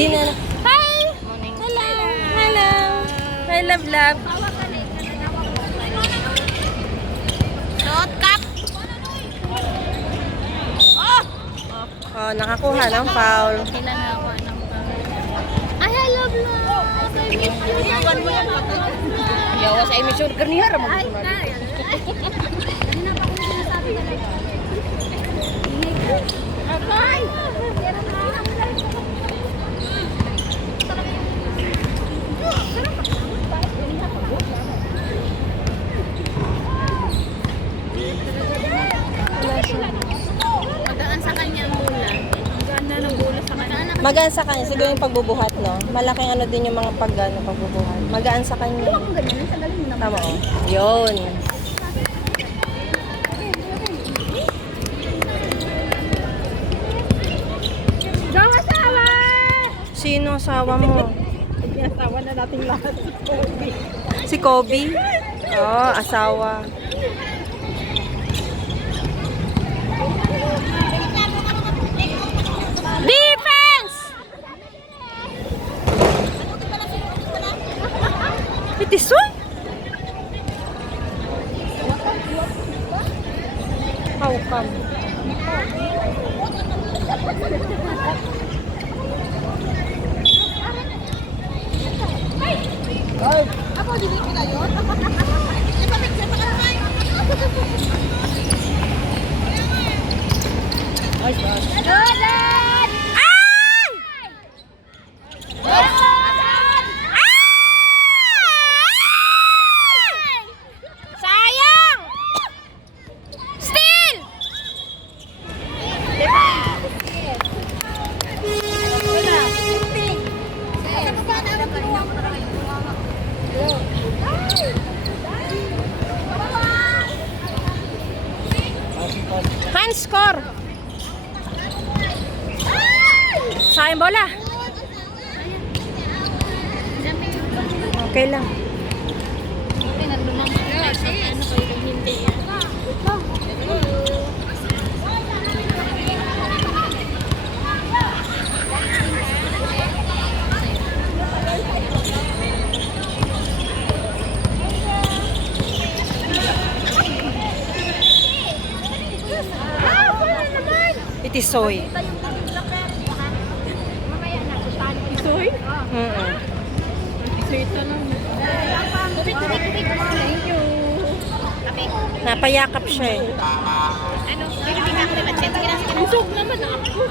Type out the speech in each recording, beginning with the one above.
Di na. Hi! Hello! Hello! Hi, love, love. Shot cup. Oh, nakakuha ng foul. Kailan na ako ng ay, I love love. I miss you. Iwan mo lang ako. Yawa sa emission. Karnihara mo. Ay, kaya. Kanina pa kung sinasabi na lang. Okay. Magaan sa kanya ang bulan. Ang ganda ng bulan sa kanya. Magaan sa kanya. Siguro yung pagbubuhat, no? Malaking ano din yung mga pagbubuhat. Magaan sa kanya. Kung ganyan, sa galing mo naman. Tama, oh. Yun. Go asawa! Sino asawa mo? Asawa na nating lahat. Si Kobe? Oh, asawa. Defense! Itisoy? How come? Ako, di ko na yun. Sayang! Steal! Hand score. Sayang bola. Okay lang. Itisoy. Isoy? Isoy ito lang. Thank you. Napayakap siya eh. Ano? Busog naman ako.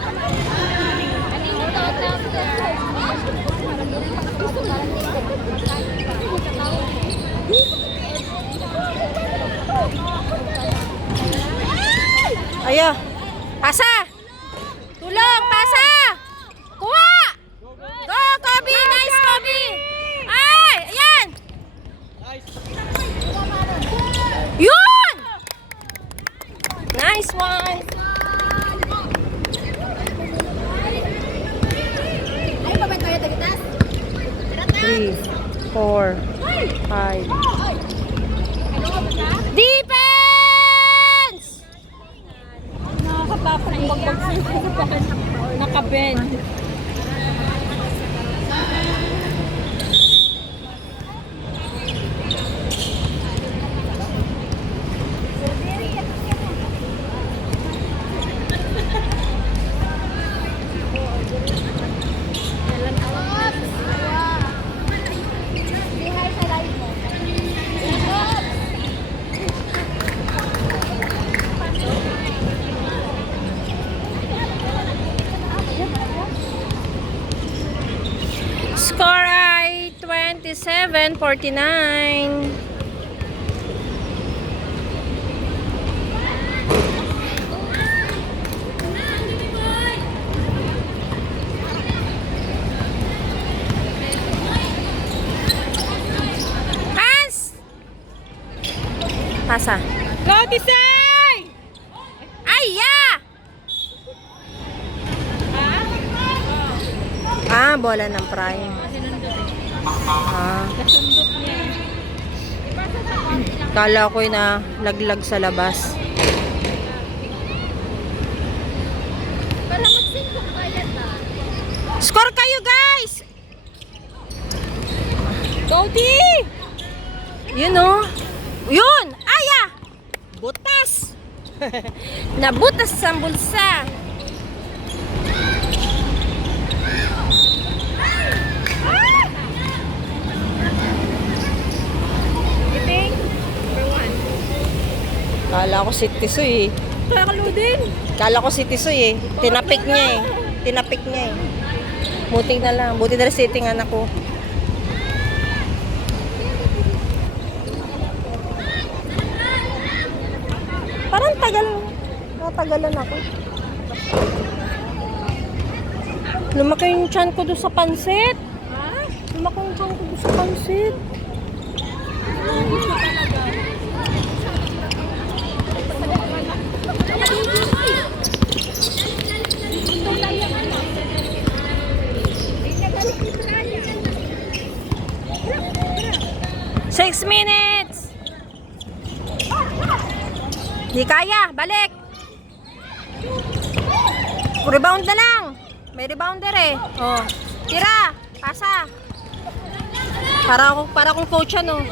Ayo. Pasa! Tulong! Pasa! Kuha! Go, Kobe! Nice, Kobe! Ay! Ayan! Yun! Nice one! 3, 4, 5. Defense! Nakakatapos ng magbagsin. Nakabend. Score ay 27-49. Pass! Pasa. Go, Tisay! Ay, yeah! Ah, bola ng prime. Ah, Nasundot niya. kala ko na laglag sa labas. Para magsindok kaya ta. Score kayo, guys! Gaudi! Yun oh. Yun! Aya! Butas! Nabutas sa bulsa. Iting. Kala ko si Tisoy eh. Kakalo din. Kala ko si Tisoy eh. Tinapik niya eh. Tinapik niya eh. Buti na lang. Buti na lang sitting anak ko. Parang tagal. Natagalan ako. Lumaki yung tiyan ko doon sa pansit. Lumaki yung tiyan ko doon sa pansit. Six minutes! Di kaya, balik! Rebound na lang! May rebounder eh. Oh. Tira! Pasa! Para akong coach ano.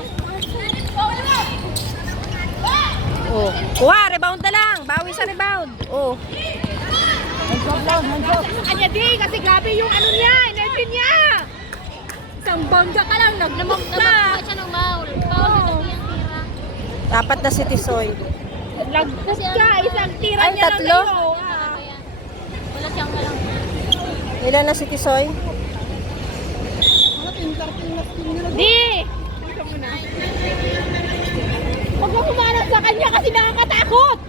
Oh. Kuha, rebound na lang! Bawi sa rebound! Oh. Kanya di, kasi grabe yung ano niya, energy niya. Isang bangga ka lang, nagnamag ka. Siya ng maul. Dapat na si Tisoy. Lagpot ka, isang tira Ay, niya tatlo? lang sa'yo. Wala siyang walang. Ilan na si Tisoy? Di! Huwag mo humarap sa kanya kasi nakakatakot.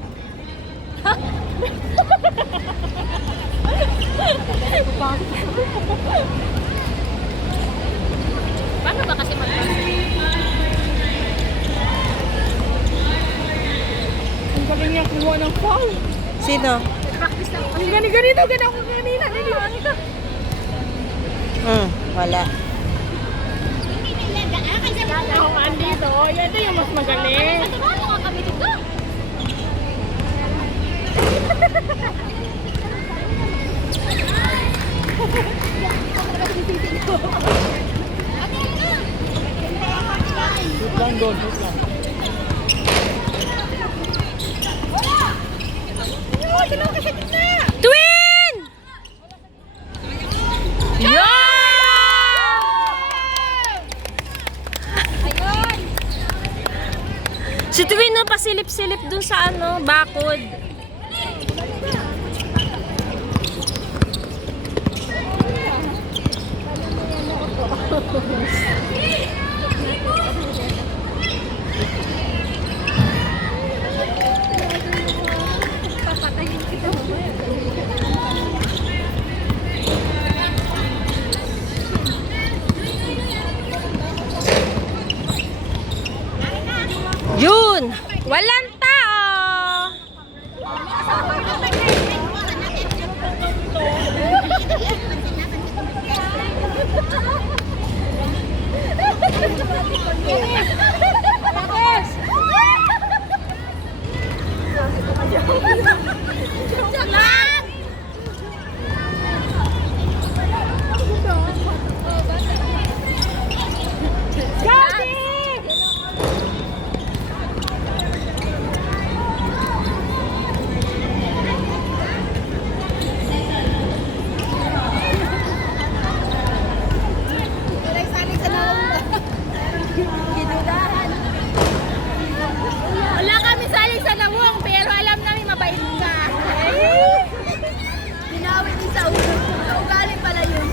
Paano ba kasi ang galing niya kumuha ng foul. Sino? Practice lang. Ang ganito, gano'n ako kanina. Niliwan ito. Wala. Ako andito. Yan yung mas magaling. Paano ka kami dito? Twin! Yeah! Si Twin no, pasilip-silip dun sa ano, bakod. Yun! Walang tao! Wala kami saling sa lawong, pero alam namin mabait ka. Binawit din sa ulo. Sa ugali pala yun.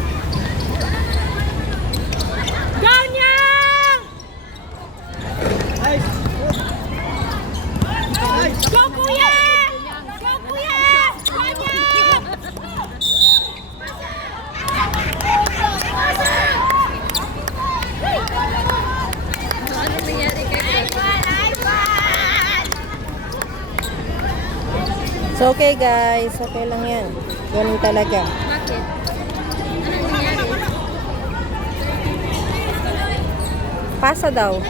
Ganyang! Go, kuya! Go, kuya! Ganyang! Ano nangyari kay So okay guys, okay lang yan. Ganun talaga. Bakit? Ano nangyari? Pasa daw.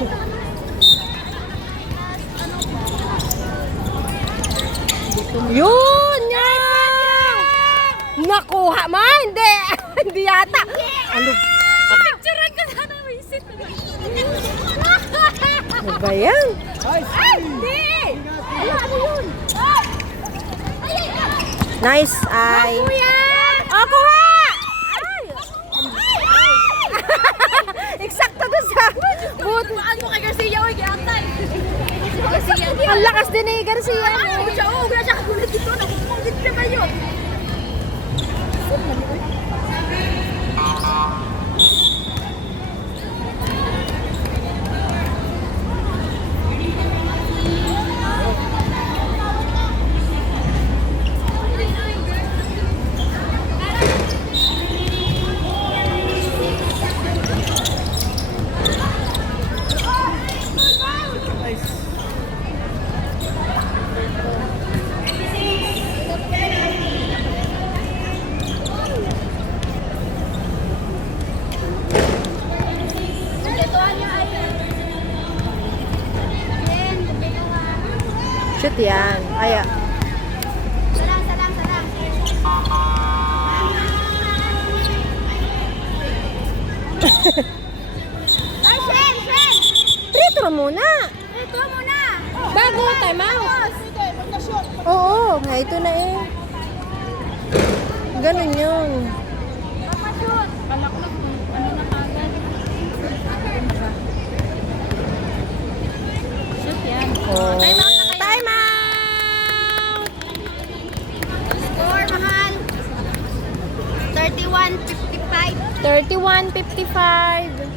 Yun! Yan! Nakuha man! Hindi! Hindi yata! Ano? Picturean ka sana, Macy. Ano ba yan? Hindi! Ano yun? Nice eye. Kuya! Oh, kuha! Eksakto doon sa boot. Ano mo kay Garcia? Uy, giantay! Garcia. Ang lakas din ni Garcia. Ano siya? Oo, wala siya kagulit dito. Nakukulit na kayo. Shoot yan. Ay, Salang. Ay, Shen! retro muna. Ito muna! Bago, time out. Oo, nga ito na eh. Ganun yun. Papashoot! Kala ko ano na kagad. Shoot yan. Oh. Time out na kayo. Time out! Score, mahal. 31-55. 31-55.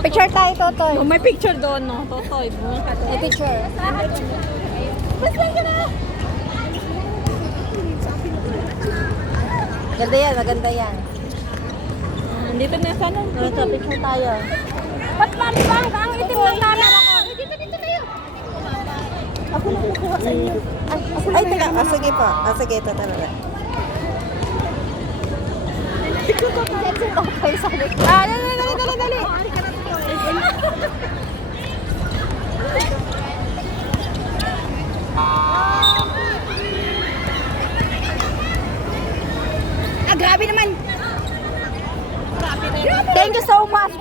Picture tayo, Totoy. Oh, may picture doon, no? Totoy. May picture. Ganda yan, maganda yan. Dito na sana. Ito, picture tayo. Ba't bang? Ang itim ng namin ako. Dito tayo. Ako na kukuha sa inyo. Ay, teka. Sige po. Sige, ito talaga. Dali. Grabe naman. Thank you so much.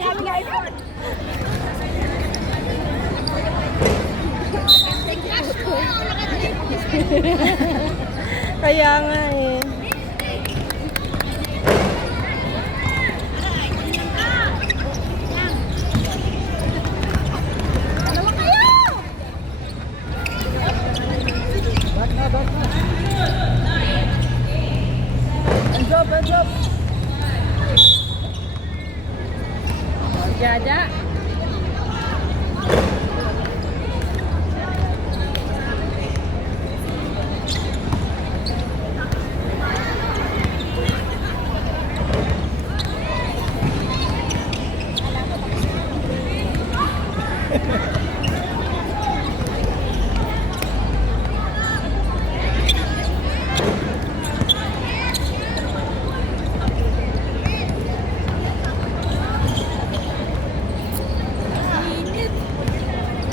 Kaya nga eh. Jaja.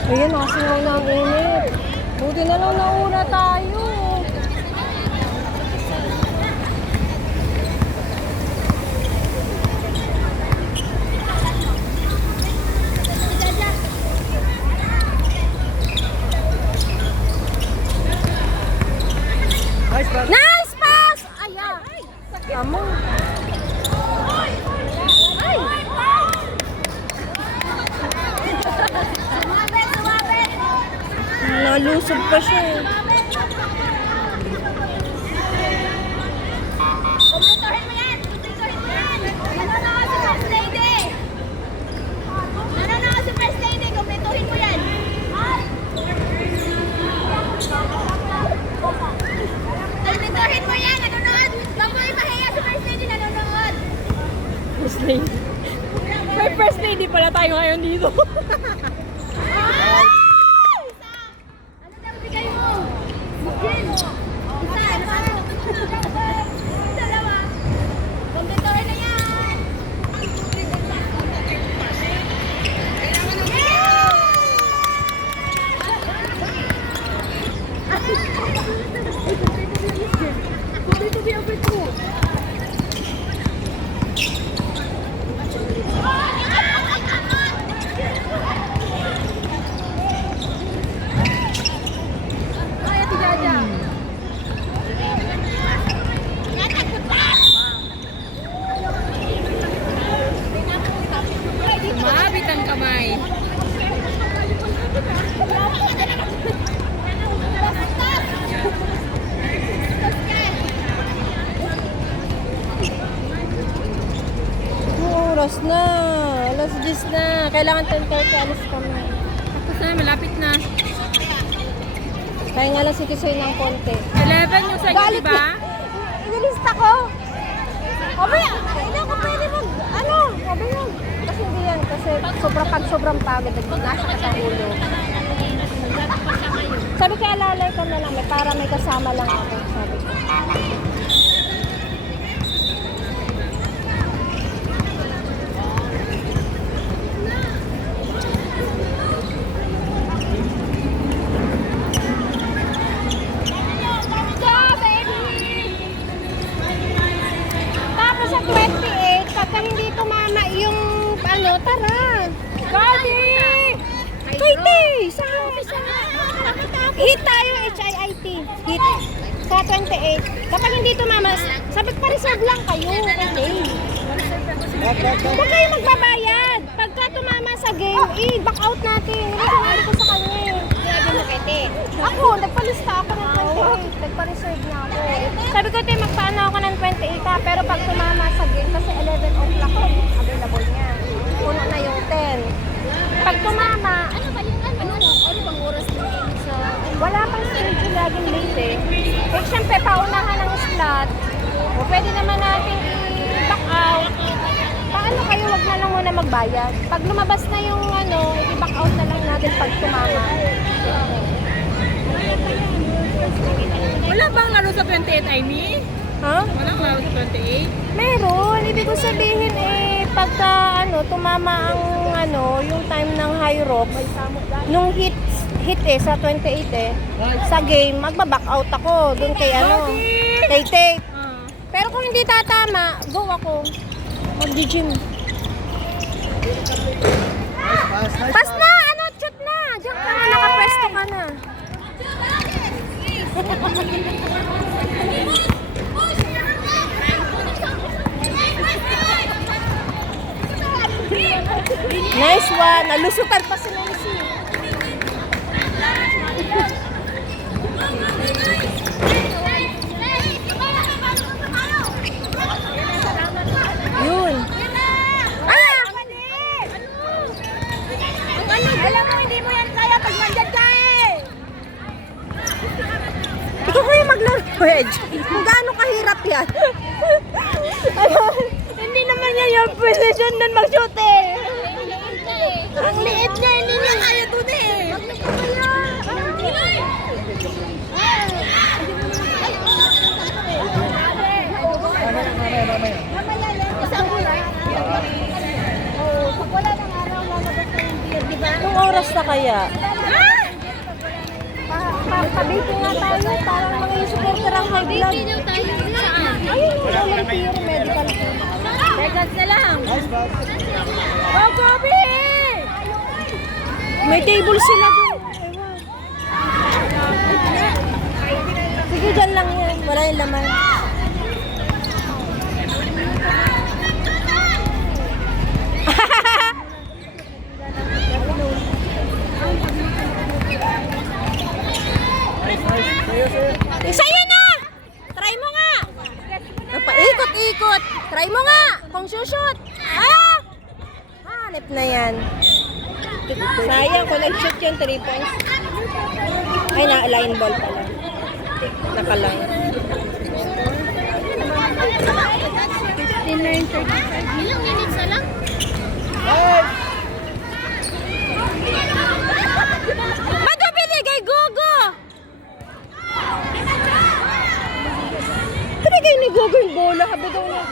Ayan, nakasingaw na ang init. Buti na lang nauna tayo. Nice pass! Ayan. Tama. Nalusog pa siya eh. Kumpletuhin mo yan! Nanonood si First Lady! Kumpletuhin mo yan! Kumpletuhin mo yan! Nanonood! Huwag mo ipahiya si First Lady! Nanonood! First lady. May first lady pala tayo ngayon dito. Ano daw bigay mo? Bugin! Isa! favorite ko. Ay, Ate Jaja. Sumabit ang kamay. Oras na. Alas 10 na. Kailangan 10:30 alis kami. Tapos na, malapit na. Kaya nga lang si Kisoy ng konti. 11 yung sa inyo, Galit diba? Inilista ko. Obe, hindi ako pwede mag, ano, obe yun. Kasi hindi yan, kasi sobrang pagod, nagmasakit ang ulo. Sabi ko, alalay ka na lang, para may kasama lang ako, sabi ko. Tapos sa 28, pagka hindi tumama yung ano, tara. Daddy! Kaiti! Saan? Hit tayo, HIIT. Hit. Sa 28. Kapag hindi tumama, sabi ko, pa-reserve lang kayo. Okay. Huwag kayo magbabayad. Pagka tumama sa game, back out natin. Yun ang sinabi ko sa kanya eh. Sinabi mo kete. Ako, nagpalista ako ng 28. Nagpa-reserve na ako. Sabi ko, tayo magpaano ako ng 28 ha. Pero pag tumama sa game, kasi 11 o'clock available niya. Puno na yung 10. Pag tumama, Ano ba yung ano bang oras ng game sa... wala pang schedule, laging late eh. Eh, syempre, paunahan ng slot. O, pwede naman natin i-back out. Paano kayo, wag na lang muna magbayad. Pag lumabas na yung ano, i-back out na lang natin pag tumama. Wala bang laro sa 28, Amy? Ha? Walang laro sa 28? Meron. Ibig ko sabihin eh, pagka ano, tumama ang ano, yung time ng high rock, nung hit eh, sa 28 eh, sa game, magbaback out ako dun kay ano, kay tape. Pero kung hindi tatama, go ako. Mag-gym. Pas na! Ano? Shoot na! Diyan ka na, nakapwesto ka na. Nice one! Nalusutan pa si Nancy. Yun. Alam mo, hindi mo yan kaya pag nandyan ka eh. Ikaw kayo maglaro, Wedge. Kung gaano kahirap yan. Hindi naman yan yung position nun mag-shoot eh. Ang liit na, hindi niya kaya dun eh. Wag na po kaya. Isang kulay. Oo, pag wala ng araw, lalabas na yung beer, di ba? Anong oras na kaya? Pabitin nga tayo. Parang mga supporter ang high blood. daw tayo. Saan? Ayun yung volunteer medical team. Regards na lang. Go, Gabi! May table sila doon. Sige, dyan lang yan. Wala yung laman. Sa'yo na! Try mo nga! Paikot-ikot. Try mo nga kung shoot. Ah! Hanip na yan. Sayang kung nag-shoot yun, 3 points. Ay, na-line ball pala. Nakaline. 15:35. Ilang minutes na lang? Ba't mo binigay, Gogo? Binigay ni Gogo yung bola. Habi daw na.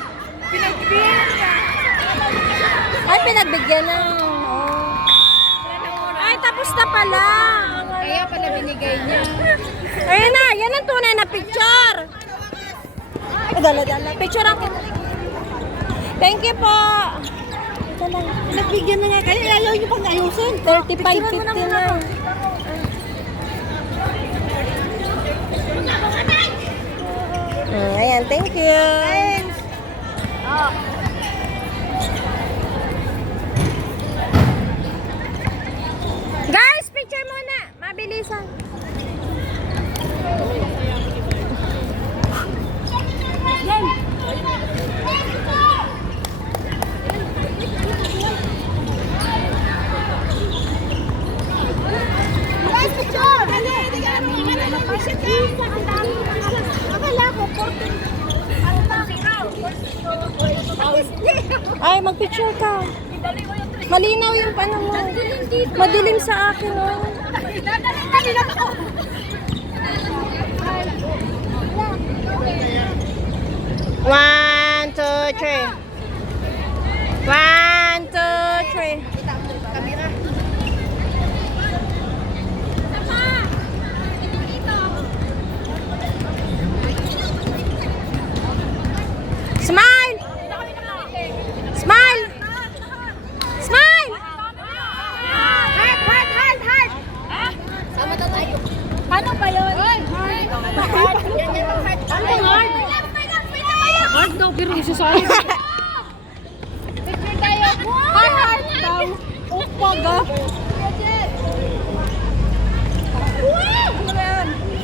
Ay, pinagbigyan na. Oh. Ay, tapos na pala. Kaya pala binigay niya. Ayun na, yan ang tunay na picture. Dala-dala. Picture ako. Thank you po. Nagbigyan na nga kayo. Ayaw nyo pang ayusin. 35.50 na. Ayan, thank you. Thanks. Guys, picture muna. Mabilisan. Guys, picture. Akala ko, 14. Ay, magpicture ka. Malinaw yung ano mo. Madilim sa akin, oh. One, two, three. One, two, three. Smile! Smile! Smile! Heart, heart, heart, heart! Sama daw tayo. Paano ba yun? Heart. Ano heart? Heart daw, pero isa sa akin. Picture tayo. Heart daw. Upaga.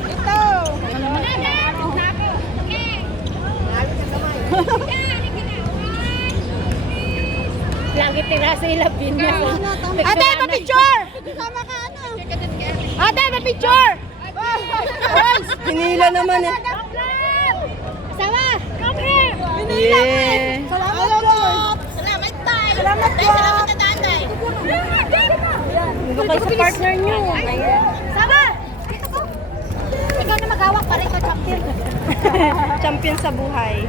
Ito. Lagi tira sa ilapin niya. Ate, pa-picture! Ate, pa-picture! Hinila naman eh. Sama. Yeah. Salamat tayo. Salamat po. Salamat sa tatay. Hindi kayo sa partner nyo. Sama. Ikaw na mag-hawak para ikaw champion. Champion sa buhay.